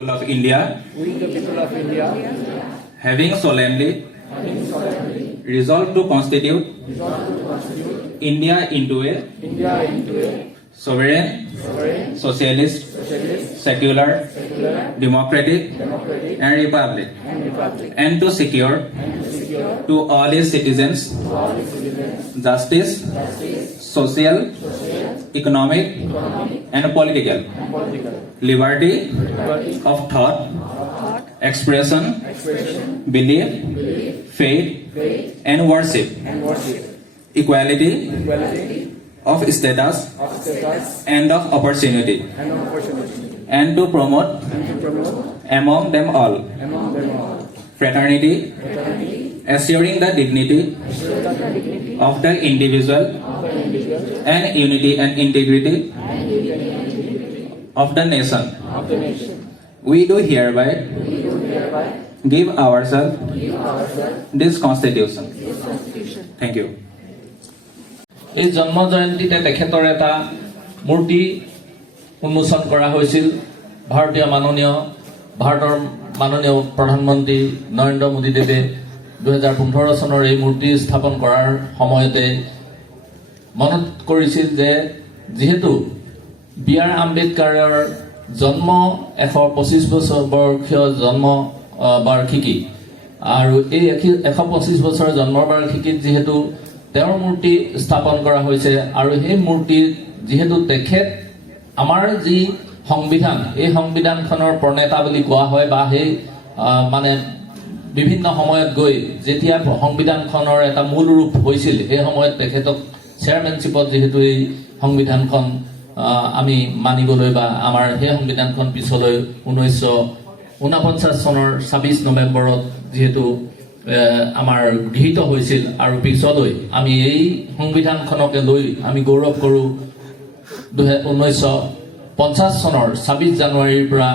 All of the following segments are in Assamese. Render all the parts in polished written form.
of India, we the people of India, having solemnly resolved to constitute India into a sovereign, socialist, secular, democratic, and republic, and to secure to all its citizens justice, social, economic, and political liberty of thought, expression, belief, faith, and worship, equality of status and of opportunity, and to promote among them all fraternity, assuring the dignity of the individual and unity and integrity of the nation. We do hereby give ourselves this constitution. Thank you. এই জন্ম জয়ন্তীতে তেখেতৰ এটা মূৰ্তি উন্মোচন কৰা হৈছিল। ভাৰতৰ মাননীয় প্ৰধানমন্ত্ৰী নৰেন্দ্ৰ মোদী দেৱে 2015 চনৰ এই মূৰ্তি স্থাপন কৰাৰ সময়তে মনত কৰিছিল যে যেহেতু বি.আৰ. আম্বেদকাৰৰ জন্ম 125 বৰ্ষীয় জন্ম বাৰ্ষিকী আৰু এই 125 বছৰৰ জন্ম বাৰ্ষিকীত যেহেতু তেওঁৰ মূৰ্তি স্থাপন কৰা হৈছে আৰু সেই মূৰ্তি যেহেতু তেখেত আমাৰ যি সংবিধান এই সংবিধানখনৰ প্ৰণেতা বুলি কোৱা হয় বা সেই মানে বিভিন্ন সময়ত গৈ যেতিয়া সংবিধানখনৰ এটা মূল ৰূপ হৈছিল সেই সময়ত তেখেতক চেয়াৰমেনশ্বিপত যেহেতু এই সংবিধানখন আমি মানিবলৈ বা আমাৰ সেই সংবিধানখন পিছলৈ 1949 চনৰ 26 নৱেম্বৰত যেহেতু আমাৰ গৃহীত হৈছিল আৰু পিছলৈ আমি এই সংবিধানখনকে লৈ আমি গৌৰৱ কৰোঁ। 1950 চনৰ 26 জানুৱাৰীৰ পৰা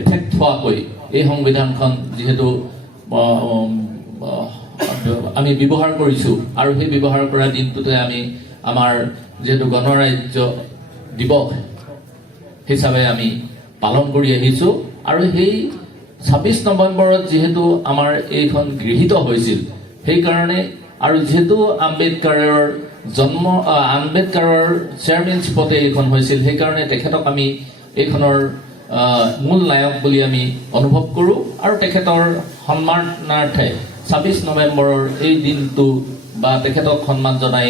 এফেক্ট হোৱাকৈ এই সংবিধানখন যেহেতু আমি ব্যৱহাৰ কৰিছোঁ আৰু সেই ব্যৱহাৰ কৰা দিনটোতে আমি আমাৰ যেহেতু গণৰাজ্য দিৱস হিচাপে আমি পালন কৰি আহিছোঁ আৰু সেই 26 নৱেম্বৰত যেহেতু আমাৰ এইখন গৃহীত হৈছিল সেইকাৰণে আৰু যেহেতু আম্বেদকাৰৰ চেয়াৰমেনশ্বিপতে এইখন হৈছিল সেইকাৰণে তেখেতক আমি এইখনৰ মূল নায়ক বুলি আমি অনুভৱ কৰোঁ আৰু তেখেতৰ সন্মানাৰ্থে 26 নৱেম্বৰৰ এই দিনটো বা তেখেতক সন্মান জনাই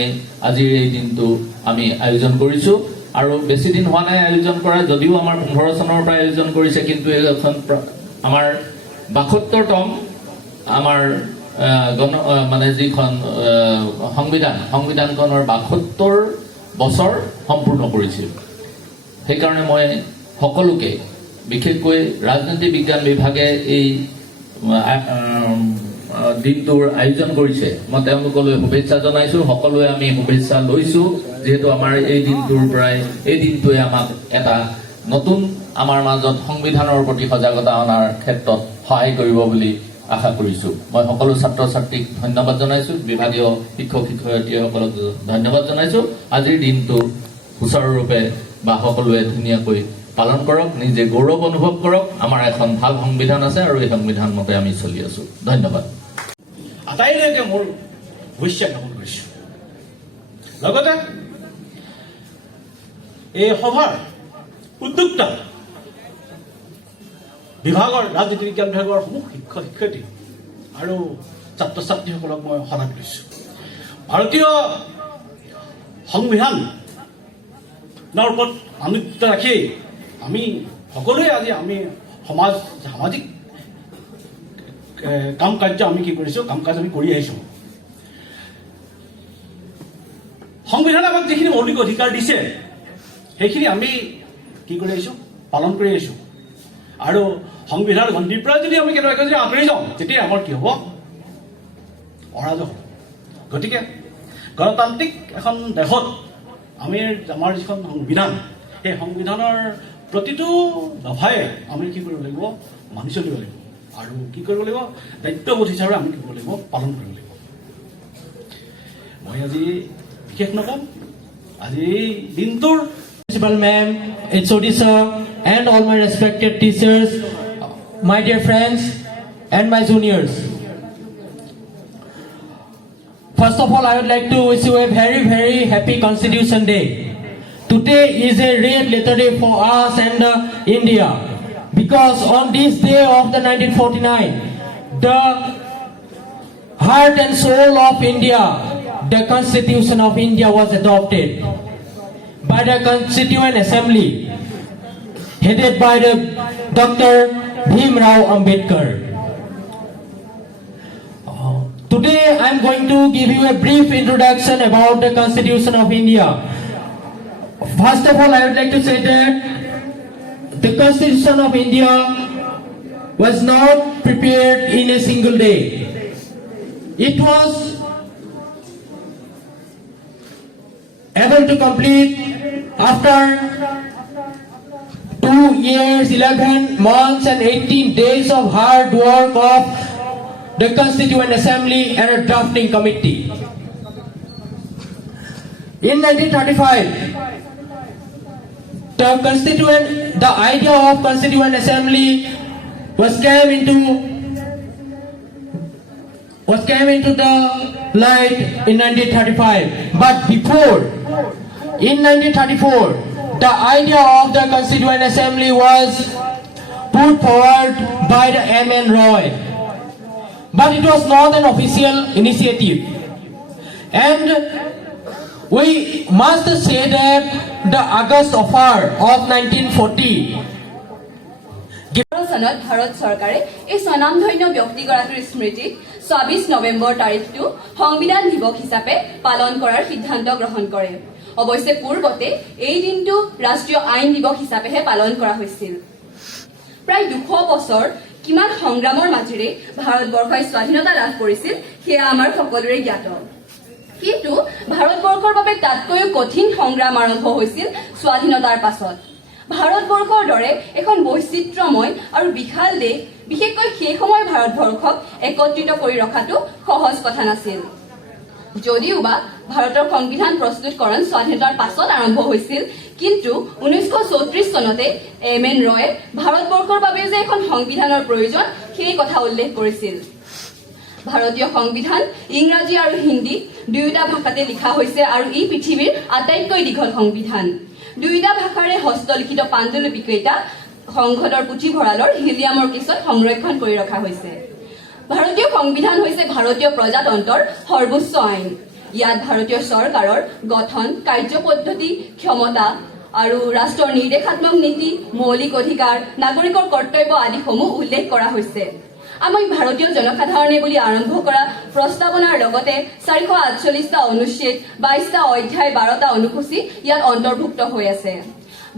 আজিৰ এই দিনটো আমি আয়োজন কৰিছোঁ আৰু বেছি দিন হোৱা নাই আয়োজন কৰা যদিও আমাৰ 15 চনৰ পৰা আয়োজন কৰিছে কিন্তু এইখন আমাৰ 72তম আমাৰ মানে যিখন সংবিধানখনৰ 72 বছৰ সম্পূৰ্ণ কৰিছিল। সেইকাৰণে মই সকলোকে বিশেষকৈ ৰাজনীতি বিজ্ঞান বিভাগে এই দিনটোৰ আয়োজন কৰিছে মই তেওঁলোকলৈ শুভেচ্ছা জনাইছোঁ। সকলোৱে আমি শুভেচ্ছা লৈছোঁ যেহেতু আমাৰ এই দিনটোৰ পৰাই এই দিনটোৱে আমাক এটা নতুন আমাৰ মাজত সংবিধানৰ প্ৰতি সজাগতা অনাৰ ক্ষেত্ৰত সহায় কৰিব বুলি আশা কৰিছোঁ। মই সকলো ছাত্ৰ ছাত্ৰীক ধন্যবাদ জনাইছোঁ, বিভাগীয় শিক্ষক শিক্ষয়িত্ৰীসকলক ধন্যবাদ জনাইছোঁ। আজিৰ দিনটো সুচাৰুৰূপে বা সকলোৱে ধুনীয়াকৈ পালন কৰক, নিজে গৌৰৱ অনুভৱ কৰক। আমাৰ এখন ভাল সংবিধান আছে আৰু এই সংবিধান মতে আমি চলি আছোঁ। ধন্যবাদ। আটাইলৈকে মোৰ শুভেচ্ছা জ্ঞাপন কৰিছোঁ। লগতে এই সভাৰ উদ্যোক্তা বিভাগৰ ৰাজনীতি বিজ্ঞান বিভাগৰ সমূহ শিক্ষক শিক্ষয়িত্ৰী আৰু ছাত্ৰ ছাত্ৰীসকলক মই শলাগ লৈছোঁ। ভাৰতীয় সংবিধানৰ ওপৰত আনুগত্য ৰাখি আমি সকলোৱে আজি আমি সামাজিক কাম কাৰ্য আমি কি কৰিছোঁ কাম কাজ আমি কৰি আহিছোঁ। সংবিধানে আমাক যিখিনি মৌলিক অধিকাৰ দিছে সেইখিনি আমি কি কৰি আহিছোঁ পালন কৰি আহিছোঁ আৰু সংবিধান গণ্ডিৰ পৰা যদি আমি কেনেবাকৈ যদি আঁতৰি যাওঁ তেতিয়া আমাৰ কি হ'ব অৰাজক হ'ব। গতিকে গণতান্ত্ৰিক এখন দেশত আমাৰ যিখন সংবিধান সেই সংবিধানৰ প্ৰতিটো দফাই আমি কি কৰিব লাগিব মানি চলিব লাগিব আৰু কি কৰিব লাগিব দায়িত্ববোধ হিচাপে আমি কি কৰিব লাগিব পালন কৰিব লাগিব। মই আজি বিশেষ নকওঁ আজি এই দিনটোৰ Principal ma'am, HOD sir, and all my respected teachers, my dear friends, and my juniors. First of all, I would like to wish you a very, very happy Constitution Day. Today is a red letter day for us and India, because on this day of the 1949, the heart and soul of India, the Constitution of India was adopted by the Constituent Assembly, headed by the Dr. Bhim Rao Ambedkar. Today I am going to give you a brief introduction about the Constitution of India. First of all, I would like to say that the Constitution of India was not prepared in a single day. It was able to complete after 2 years, 11 months and 18 days of hard work of the Constituent Assembly and a drafting committee. In 1935, the idea of Constituent Assembly came into the light in 1935. But before, in 1934, the idea of the Constituent Assembly was put forward by the M.N. Roy. But it was not an official initiative. And we must say that the August offer of 1940 চনত ভাৰত চৰকাৰে এই স্বনামধন্য ব্যক্তিগৰাকীৰ স্মৃতিত ২৬ নৱেম্বৰ তাৰিখটো সংবিধান দিৱস হিচাপে পালন কৰাৰ সিদ্ধান্ত গ্ৰহণ কৰে। অৱশ্যে পূৰ্বতে এই দিনটো ৰাষ্ট্ৰীয় আইন দিৱস হিচাপেহে পালন কৰা হৈছিল। প্ৰায় ২০০ বছৰ কিমান সংগ্ৰামৰ মাজেৰে ভাৰতবৰ্ষই স্বাধীনতা লাভ কৰিছিল সেয়া আমাৰ সকলোৰে জ্ঞাত। কিন্তু ভাৰতবৰ্ষৰ বাবে তাতকৈও কঠিন সংগ্ৰাম আৰম্ভ হৈছিল স্বাধীনতাৰ পাছত। ভাৰতবৰ্ষৰ দৰে এখন বৈচিত্ৰ্যময় আৰু বিশাল দেশ, বিশেষকৈ সেই সময় ভাৰতবৰ্ষক একত্ৰিত কৰি ৰখাটো সহজ কথা নাছিল। যদিওবা ভাৰতৰ সংবিধান প্ৰস্তুতকৰণ স্বাধীনতাৰ পাছত আৰম্ভ হৈছিল, কিন্তু 1934 চনতে M.N. ৰয়ে ভাৰতবৰ্ষৰ বাবে যে এখন সংবিধানৰ প্ৰয়োজন সেই কথা উল্লেখ কৰিছিল। ভাৰতীয় সংবিধান ইংৰাজী আৰু হিন্দী দুয়োটা ভাষাতে লিখা হৈছে আৰু ই পৃথিৱীৰ আটাইতকৈ দীঘল সংবিধান। দুয়োটা ভাষাৰে হস্তলিখিত পাণ্ডুলিপিকেইটা সংসদৰ পুথিভঁৰালৰ হিলিয়ামৰ কেছত সংৰক্ষণ কৰি ৰখা হৈছে। ভাৰতীয় সংবিধান হৈছে ভাৰতীয় প্ৰজাতন্ত্ৰৰ সৰ্বোচ্চ আইন। ইয়াত ভাৰতীয় চৰকাৰৰ গঠন, কাৰ্যপদ্ধতি, ক্ষমতা আৰু ৰাষ্ট্ৰৰ নিৰ্দেশাত্মক নীতি, মৌলিক অধিকাৰ, নাগৰিকৰ কৰ্তব্য আদিসমূহ উল্লেখ কৰা হৈছে। আমি ভাৰতীয় জনসাধাৰণে বুলি আৰম্ভ কৰা প্ৰস্তাৱনাৰ লগতে 448টা অনুচ্ছেদ, 22টা অধ্যায়, 12টা অনুসূচী ইয়াত অন্তৰ্ভুক্ত হৈ আছে।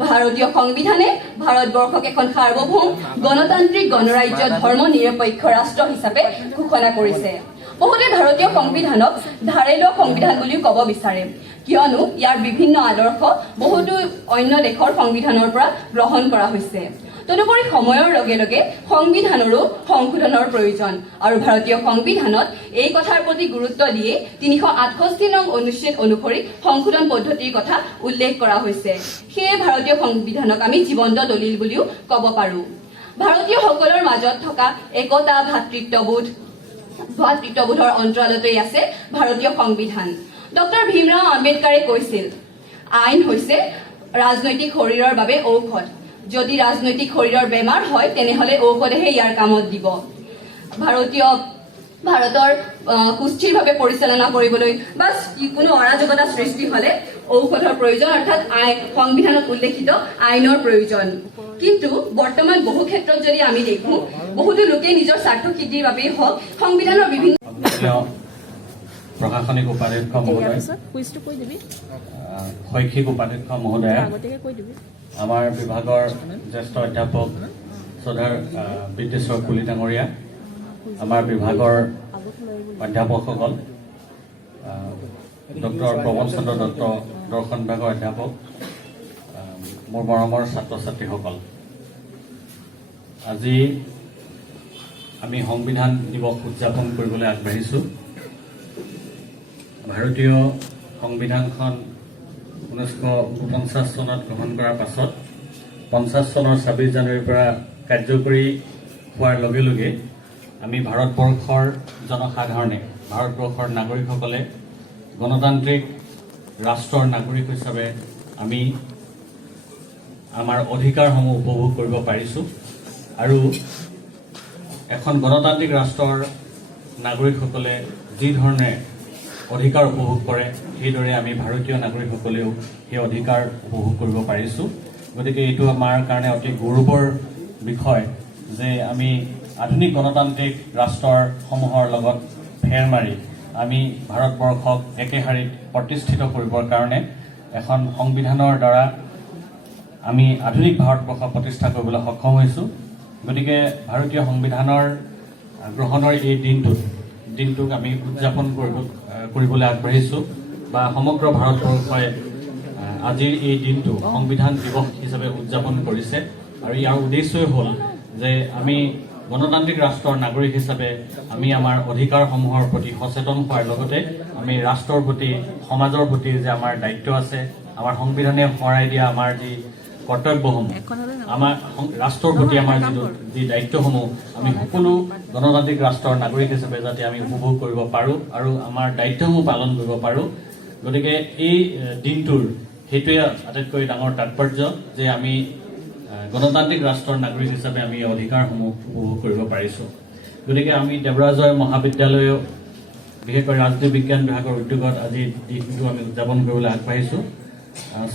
ভাৰতীয় সংবিধানে ভাৰতবৰ্ষক এখন সাৰ্বভৌম গণতান্ত্ৰিক গণৰাজ্য ধৰ্ম নিৰপেক্ষ ৰাষ্ট্ৰ হিচাপে ঘোষণা কৰিছে। বহুতে ভাৰতীয় সংবিধানক ধাৰে লোৱা সংবিধান বুলিও ক'ব বিচাৰে, কিয়নো ইয়াৰ বিভিন্ন আদৰ্শ বহুতো অন্য দেশৰ সংবিধানৰ পৰা গ্ৰহণ কৰা হৈছে। তদুপৰি সময়ৰ লগে লগে সংবিধানৰো সংশোধনৰ প্ৰয়োজন আৰু ভাৰতীয় সংবিধানত এই কথাৰ প্ৰতি গুৰুত্ব দিয়ে 368 নং অনুচ্ছেদ অনুসৰি সংশোধন পদ্ধতিৰ কথা উল্লেখ কৰা হৈছে। সেয়ে ভাৰতীয় সংবিধানক আমি জীৱন্ত দলিল বুলিও ক'ব পাৰোঁ। ভাৰতীয়সকলৰ মাজত থকা একতা, ভাতৃত্ববোধৰ অন্তৰালতেই আছে ভাৰতীয় সংবিধান। ডক্টৰ ভীমৰাও আম্বেদকাৰে কৈছিল, আইন হৈছে ৰাজনৈতিক শৰীৰৰ বাবে ঔষধ। যদি ৰাজনৈতিক শৰীৰৰ বেমাৰ হয় তেনেহলে ঔষধেহে ইয়াৰ কামত দিব। ভাৰতৰ সুস্থিৰভাৱে পৰিচালনা কৰিবলৈ বা কোনো অৰাজকতা সৃষ্টি হলে ঔষধৰ প্ৰয়োজন, অৰ্থাৎ সংবিধানত উল্লেখিত আইনৰ প্ৰয়োজন। কিন্তু বৰ্তমান বহু ক্ষেত্ৰত যদি আমি দেখো, বহুতো লোকে নিজৰ স্বাৰ্থ সিদ্ধিৰ বাবেই হওক সংবিধানৰ বিভিন্ন প্ৰশাসনিক উপাধ্যক্ষ মহোদয়, শৈক্ষিক উপাধ্যক্ষ মহোদয়, আমাৰ বিভাগৰ জ্যেষ্ঠ অধ্যাপক শ্ৰদ্ধাৰ বিদ্যেশ্বৰ কুলি ডাঙৰীয়া, আমাৰ বিভাগৰ অধ্যাপকসকল, ডক্টৰ প্ৰমোদ চন্দ্ৰ দত্ত দৰ্শন বিভাগৰ অধ্যাপক, মোৰ মৰমৰ ছাত্ৰ ছাত্ৰীসকল, আজি আমি সংবিধান দিৱস উদযাপন কৰিবলৈ আগবাঢ়িছোঁ। ভাৰতীয় সংবিধানখন 1949 চনত গ্ৰহণ কৰাৰ পাছত 50 চনৰ 26 জানুৱাৰীৰ পৰা কাৰ্যকৰী হোৱাৰ লগে লগে আমি ভাৰতবৰ্ষৰ জনসাধাৰণে ভাৰতবৰ্ষৰ নাগৰিকসকলে গণতান্ত্ৰিক ৰাষ্ট্ৰৰ নাগৰিক হিচাপে আমি আমাৰ অধিকাৰসমূহ উপভোগ কৰিব পাৰিছোঁ আৰু এখন গণতান্ত্ৰিক ৰাষ্ট্ৰৰ নাগৰিকসকলে যি ধৰণে অধিকাৰ উপভোগ কৰে সেইদৰে আমি ভাৰতীয় নাগৰিকসকলেও সেই অধিকাৰ উপভোগ কৰিব পাৰিছোঁ গতিকে এইটো আমাৰ কাৰণে অতি গৌৰৱৰ বিষয় যে আমি আধুনিক গণতান্ত্ৰিক ৰাষ্ট্ৰসমূহৰ লগত ফেৰ মাৰি আমি ভাৰতবৰ্ষক একেশাৰীত প্ৰতিষ্ঠিত কৰিবৰ কাৰণে এখন সংবিধানৰ দ্বাৰা আমি আধুনিক ভাৰতবৰ্ষ প্ৰতিষ্ঠা কৰিবলৈ সক্ষম হৈছোঁ গতিকে ভাৰতীয় সংবিধানৰ গ্ৰহণৰ এই দিনটোক আমি উদযাপন কৰিবলৈ আগবাঢ়িছোঁ বা সমগ্ৰ ভাৰতবৰ্ষই আজিৰ এই দিনটো সংবিধান দিৱস হিচাপে উদযাপন কৰিছে আৰু ইয়াৰ উদ্দেশ্যই হ'ল যে আমি গণতান্ত্ৰিক ৰাষ্ট্ৰৰ নাগৰিক হিচাপে আমি আমাৰ অধিকাৰসমূহৰ প্ৰতি সচেতন হোৱাৰ লগতে আমি ৰাষ্ট্ৰৰ প্ৰতি সমাজৰ প্ৰতি যে আমাৰ দায়িত্ব আছে আমাৰ সংবিধানে সোঁৱৰাই দিয়া আমাৰ যি কৰ্তব্যসমূহ আমাৰ ৰাষ্ট্ৰৰ প্ৰতি আমাৰ যি দায়িত্বসমূহ আমি সকলো গণতান্ত্ৰিক ৰাষ্ট্ৰৰ নাগৰিক হিচাপে যাতে আমি উপভোগ কৰিব পাৰোঁ আৰু আমাৰ দায়িত্বসমূহ পালন কৰিব পাৰোঁ গতিকে এই দিনটোৰ সেইটোৱে আটাইতকৈ ডাঙৰ তাৎপৰ্য যে আমি গণতান্ত্ৰিক ৰাষ্ট্ৰৰ নাগৰিক হিচাপে আমি অধিকাৰসমূহ উপভোগ কৰিব পাৰিছোঁ গতিকে আমি দেৱৰাজয় মহাবিদ্যালয়ৰ বিশেষকৈ ৰাজনীতি বিজ্ঞান বিভাগৰ উদ্যোগত আজি দিনটো আমি উদযাপন কৰিবলৈ আগবাঢ়িছোঁ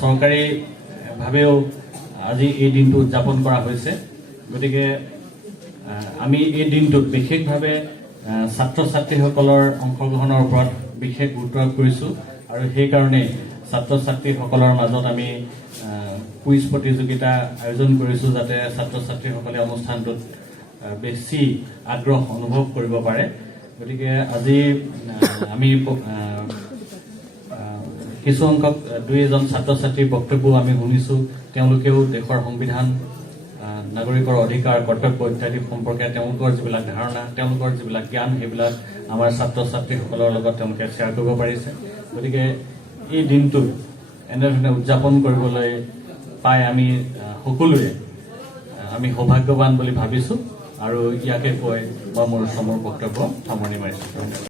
চৰকাৰীভাৱেও আজি এই দিনটো উদযাপন কৰা হৈছে গতিকে আমি এই দিনটোত বিশেষভাৱে ছাত্ৰ ছাত্ৰীসকলৰ অংশগ্ৰহণৰ ওপৰত বিশেষ গুৰুত্ব আৰোপ কৰিছোঁ আৰু সেইকাৰণে ছাত্ৰ ছাত্ৰীসকলৰ মাজত আমি কুইজ প্ৰতিযোগিতা আয়োজন কৰিছোঁ যাতে ছাত্ৰ ছাত্ৰীসকলে অনুষ্ঠানটোত বেছি আগ্ৰহ অনুভৱ কৰিব পাৰে গতিকে আজি আমি কিছু সংখ্যক দুই এজন ছাত্ৰ ছাত্ৰীৰ বক্তব্য আমি শুনিছোঁ তেওঁলোকেও দেশৰ সংবিধান নাগৰিকৰ অধিকাৰ কৰ্তব্য ইত্যাদি সম্পৰ্কে তেওঁলোকৰ যিবিলাক ধাৰণা তেওঁলোকৰ যিবিলাক জ্ঞান সেইবিলাক আমাৰ ছাত্ৰ ছাত্ৰীসকলৰ লগত তেওঁলোকে শ্বেয়াৰ কৰিব পাৰিছে গতিকে এই দিনটো এনেধৰণে উদযাপন কৰিবলৈ পাই আমি সকলোৱে আমি সৌভাগ্যৱান বুলি ভাবিছোঁ আৰু ইয়াকে কৈ মই মোৰ বক্তব্য সামৰণি মাৰিছোঁ